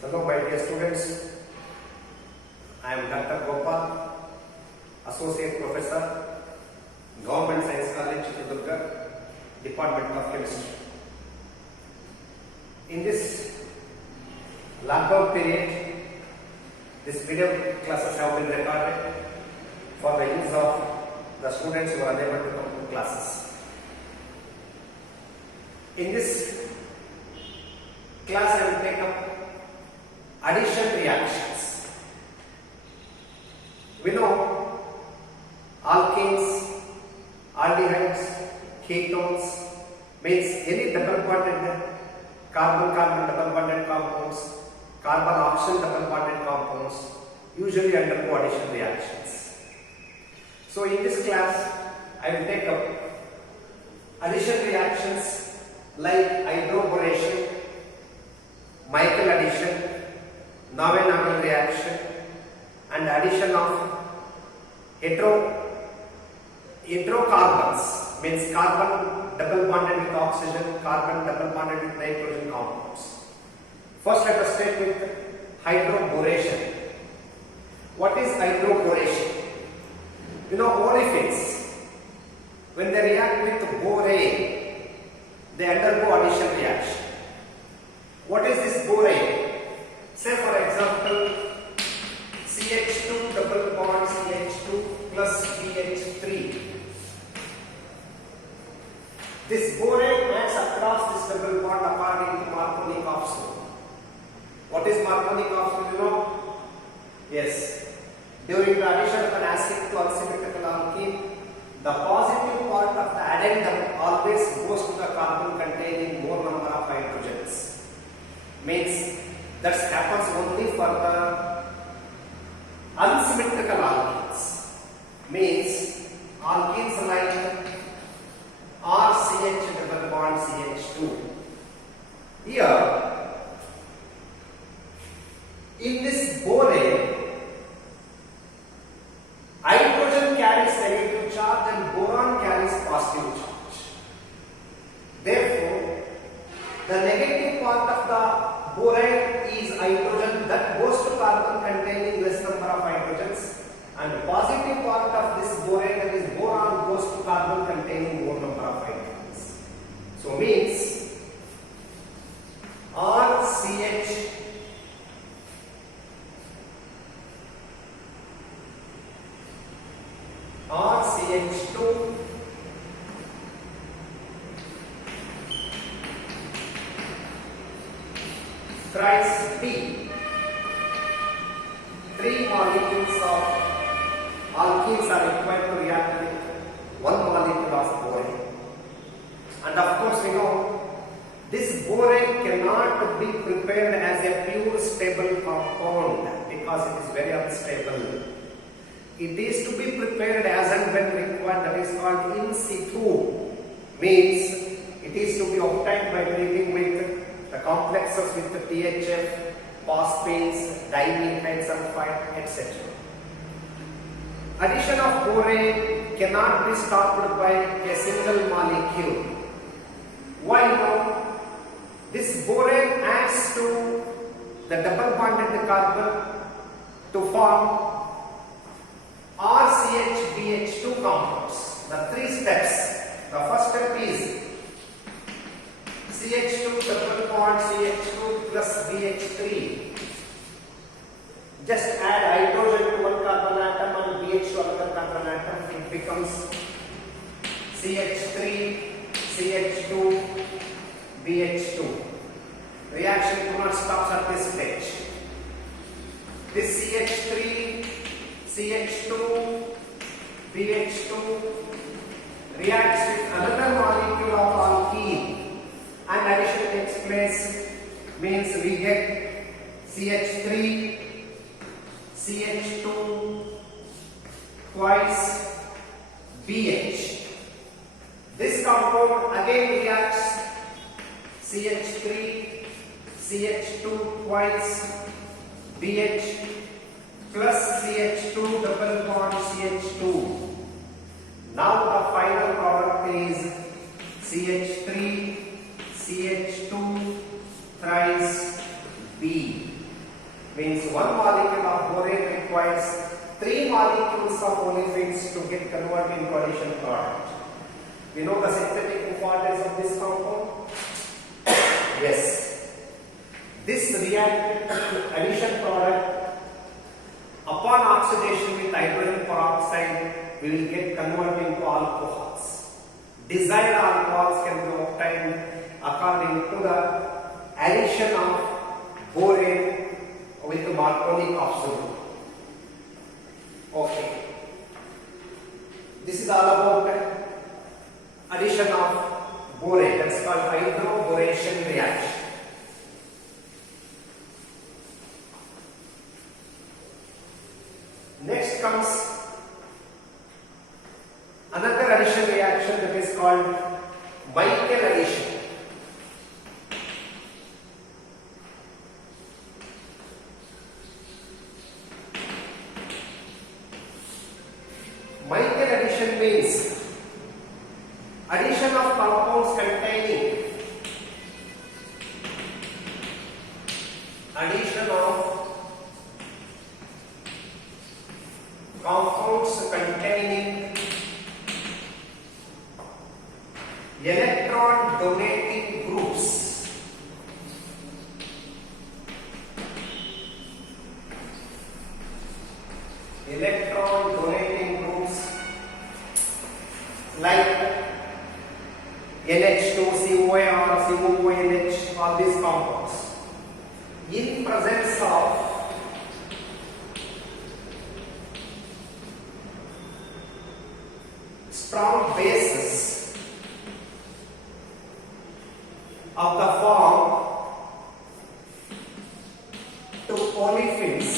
Hello my dear students, I am Dr. Gopal, Associate Professor, Government Science College, Chitradurga, Department of Chemistry. In this lockdown period, this video classes have been recorded for the use of the students who are unable to come to classes. In this class, I will take up addition reactions. We know alkanes, aldehydes, ketones means any double bonded carbon-carbon double bonded compounds, carbon-oxygen double bonded compounds usually undergo addition reactions. So in this class, I will take up addition reactions like hydroboration, Michael addition, Navier-Stokes reaction, and addition of heterocarbons means carbon double bonded with oxygen, carbon double bonded with nitrogen compounds. First, let us start with hydroboration. What is hydroboration? You know, olefins, when they react with borane, they undergo addition reaction. What is this borane? Say for example, CH2 double bond CH2 plus BH3. This borane acts across this double bond according to Markovnikov rule. What is Markovnikov rule? You know? Yes. During the addition of an acid to unsymmetrical alkene, the positive part of the addendum always goes to the carbon containing more number of hydrogens. Means that happens only for the unsymmetrical alkenes. Means alkenes like RCH double bond CH2. Here, in this borane, hydrogen carries negative charge and boron carries positive charge. Therefore, the negative part of the borane is hydrogen that goes to carbon containing less number of hydrogens, and the positive part of this borane, that is boron, goes to carbon containing more number of hydrogens. So means RCH2 thrice D. 3 molecules of alkenes are required to react with 1 molecule of borane. And of course, we know this borane cannot be prepared as a pure stable compound because it is very unstable. It is to be prepared as and when required, that is called in situ. Means it is to be obtained by treating with the complexes with the THF, phosphates, dimethyl sulfide, etc. Addition of borane cannot be stopped by a single molecule. Why not? This borane adds to the double bonded carbon to form RCH-BH2 compounds. The 3 steps. The first step is CH2 double bond CH2 plus BH3. Just add hydrogen to one carbon atom and BH to another carbon atom. It becomes CH3, CH2, BH2. Reaction do not stop at this stage. This CH3, CH2, BH2 reacts with another molecule of alkene and addition takes place, means we get CH3, CH2 twice BH. This compound again reacts CH3, CH2 twice BH plus CH2 double bond CH2. Now the final product is CH3, CH2 thrice B. means one molecule of borane requires 3 molecules of olefins to get converted into addition product. We know the synthetic importance of this compound? Yes. This addition product, upon oxidation with hydrogen peroxide, will get converted into alcohols. Desired alcohols can be obtained according to the addition of borane with Marconi oxide. Okay. This is all about addition of borane. That's called hydroboration reaction. Next comes another addition reaction that is called Michael addition. Michael addition means addition of compounds containing electron donating groups. Electron donating groups like NH2, COA or COONH, all these compounds. In presence of strong bases of the form to olefins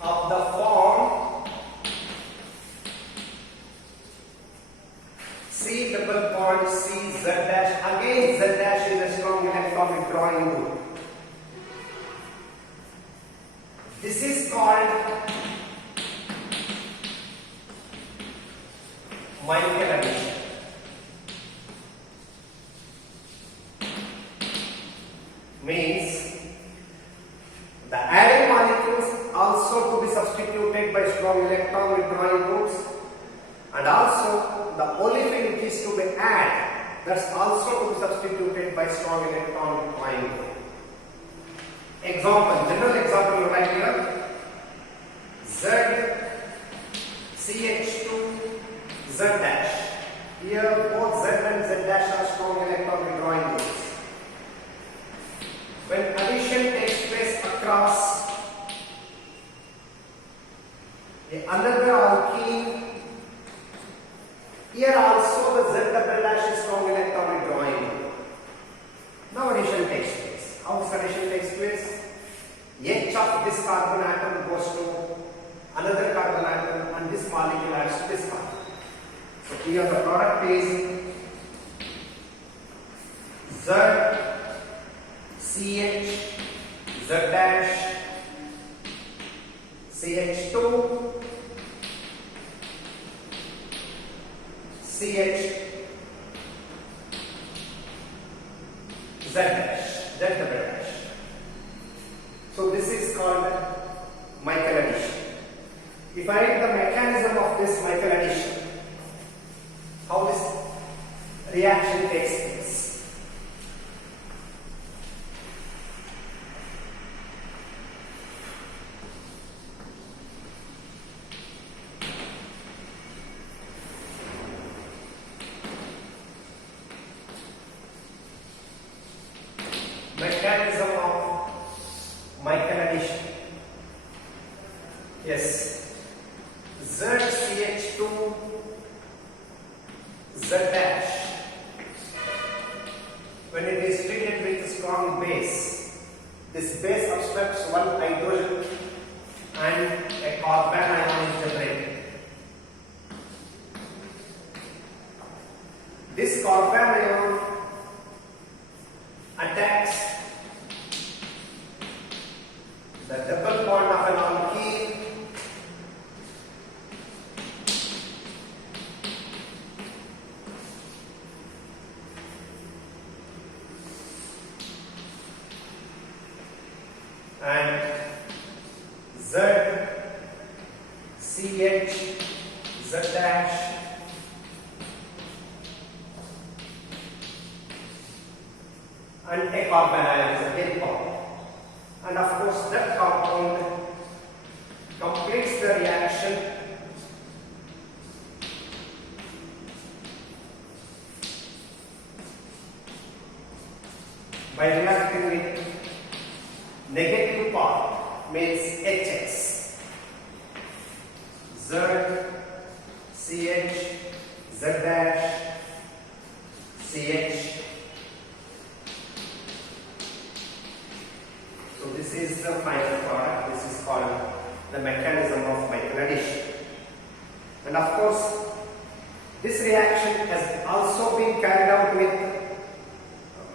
of the form C double bond C Z dash. Again Z dash is a strong electron withdrawing group. This is called Michael addition. Means the added molecules also to be substituted by strong electron withdrawing groups, and also the olefin which is to be added, that's also to be substituted by strong electron withdrawing group. Example, general example right here: Z CH2 Z dash. Here both Z and Z dash are strong electron withdrawing groups. When addition takes place across another alkene, here also the Z double dash is strong electron withdrawing group. Now addition takes place. How this addition takes place? H of this carbon atom goes to another carbon atom and this molecule adds to this carbon. So here the product is Z CH Z dash CH2 CH Z dash Z double dash. So this is called Michael addition. If I write the mechanism of this Michael addition, how this reaction takes place. Mechanism of Michael addition. Yes, ZCH2 Z dash, when it is treated with a strong base, this base obstructs one hydrogen and a carbon ion is generated. This carbon ion attacks the double bond of an alkene and Z, CH, Z dash, and a carbon ion is again formed. And of course that compound completes the reaction by reacting with negative part, means HX, Z, CH, Z dash, CH. So this is the final product. This is called the mechanism of Michael addition. And of course, this reaction has also been carried out with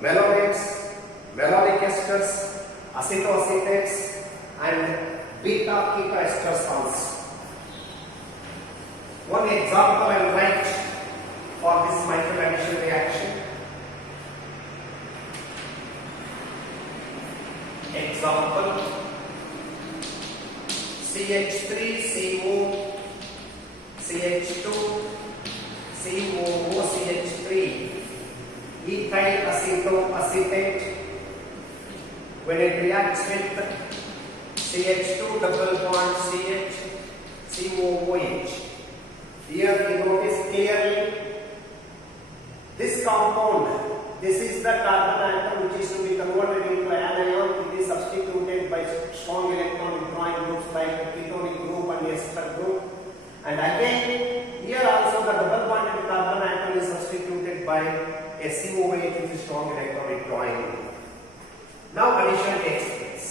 malonates, malonic esters, acetoacetates, and beta keto esters also. One example I will write for this Michael addition reaction. Example: CH3CO, CH2, COOCH3, ethyl acetoacetate. When it reacts with CH2 double bond CH, COOH. Here you notice clearly this compound. This is the carbon atom which is to be converted into anion. It is substituted by strong electron withdrawing groups like ketonic group and ester group. And again, here also the double bonded carbon atom is substituted by a COH which is strong electron withdrawing group. Now addition takes place.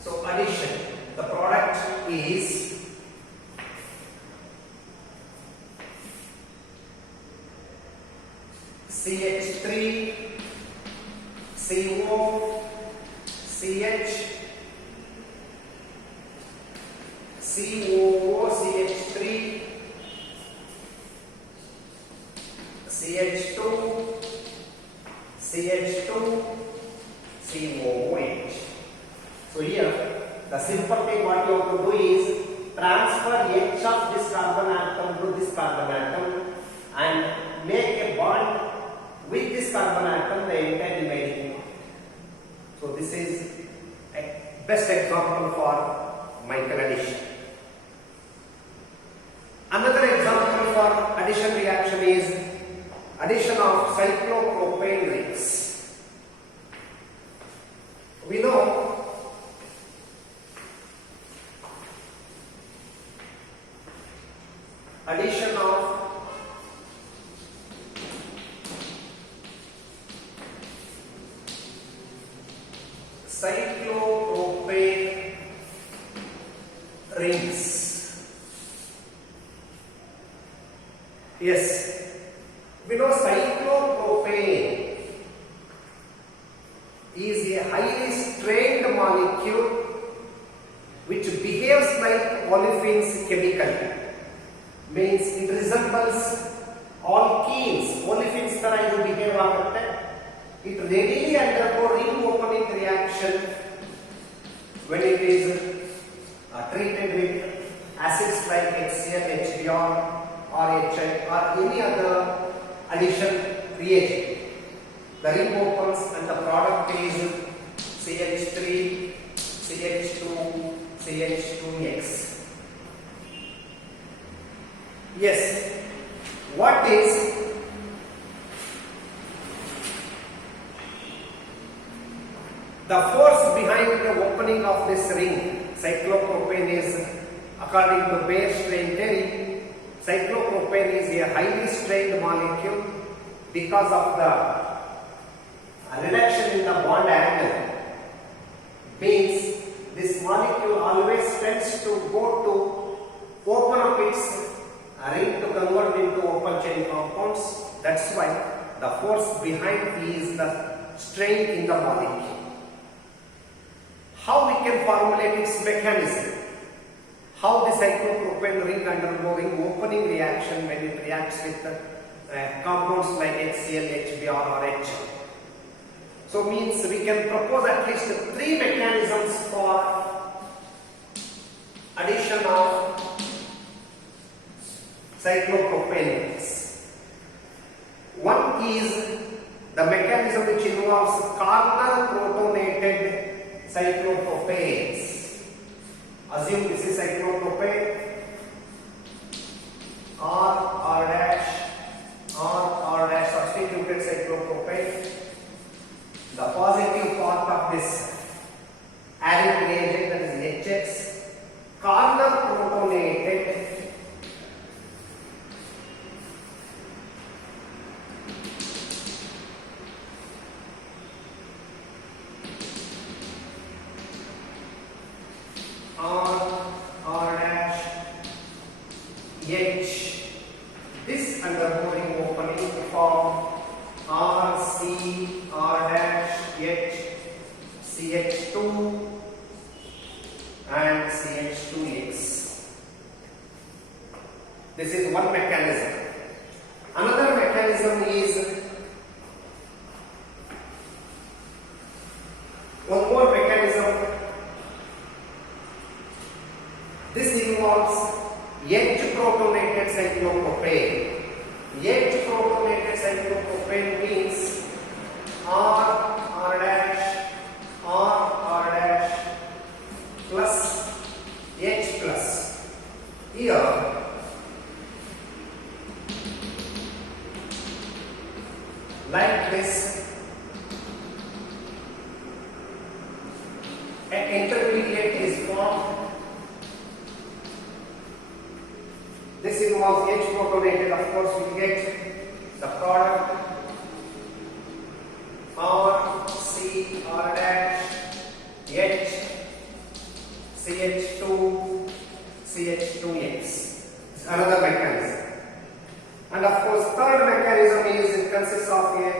So addition, the product is CH3, CO, CH, COOCH3, CH2, CH2, COOH. So here the simple thing what you have to do is transfer H of this carbon atom to this carbon atom and make a bond with this carbon atom, the entire remaining part. So this is a best example for Michael addition. Another example for addition reaction is addition of cyclopropane rings. We know addition of cyclopropane rings. Yes, we know cyclopropane is a highly strained molecule which behaves like olefins chemically. Means it resembles alkenes. Olefins ತರ ಇದು behave ಆಗುತ್ತೆ. It readily undergo ring opening reaction when it is treated with acids like HCl, HBr or HI or any other addition reagent. The ring opens and the product is CH3, CH2, CH2X. Yes, what is the force behind the opening of this ring? Cyclopropane is, according to Baer strain theory, cyclopropane is a highly strained molecule because of the reduction in the bond angle. Means this molecule always tends to go to open up its ring to convert into open chain compounds. That's why the force behind is the strain in the molecule. How we can formulate its mechanism? How the cyclopropane ring undergoing opening reaction when it reacts with compounds like HCl, HBr or H. So means we can propose at least 3 mechanisms for addition of cyclopropane rings. One is the mechanism which involves carbonyl protonated cyclopropanes. Assume this is cyclopropane R dash substituted cyclopropane. The positive part of this added reagent, that is HX, carbonyl protonated R dash H. This undergoing opening to form RC R dash H CH2 and CH2X. This is one mechanism. Another mechanism is one more mechanism. This involves H protonated cyclopropane. H protonated cyclopropane means R dash plus H plus. Here like this, an intermediate is formed. This involves H protonated, of course we get the product R C R dash H CH2 CH2X. Another mechanism. And of course third mechanism is it consists of a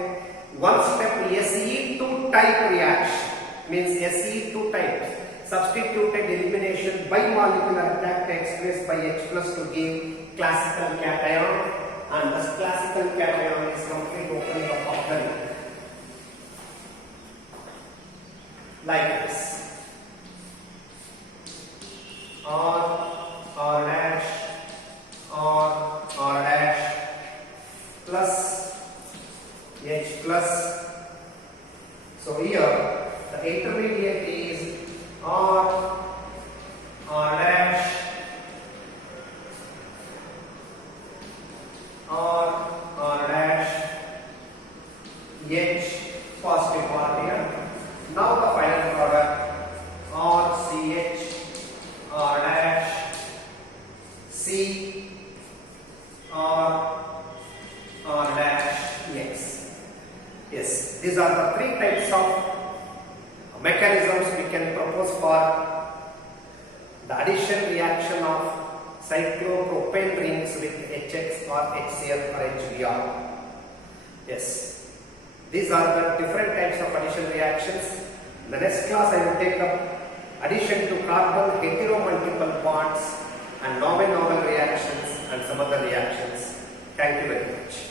one step SE2 type reaction. Means SE2 type. Substituted elimination by molecular attack takes place by H plus to give classical cation, and this classical cation is complete opening of organic. Like this. R dash plus H plus. So here the intermediate is R dash H positive part here. Now the final product RCH R dash C R dash X. Yes, these are the 3 types of mechanisms we can propose for the addition reaction of cyclopropane rings with HX or HCl or HBr. Yes, these are the different types of addition reactions. In the next class I will take up addition to carbon hetero-multiple bonds and novel reactions and some other reactions. Thank you very much.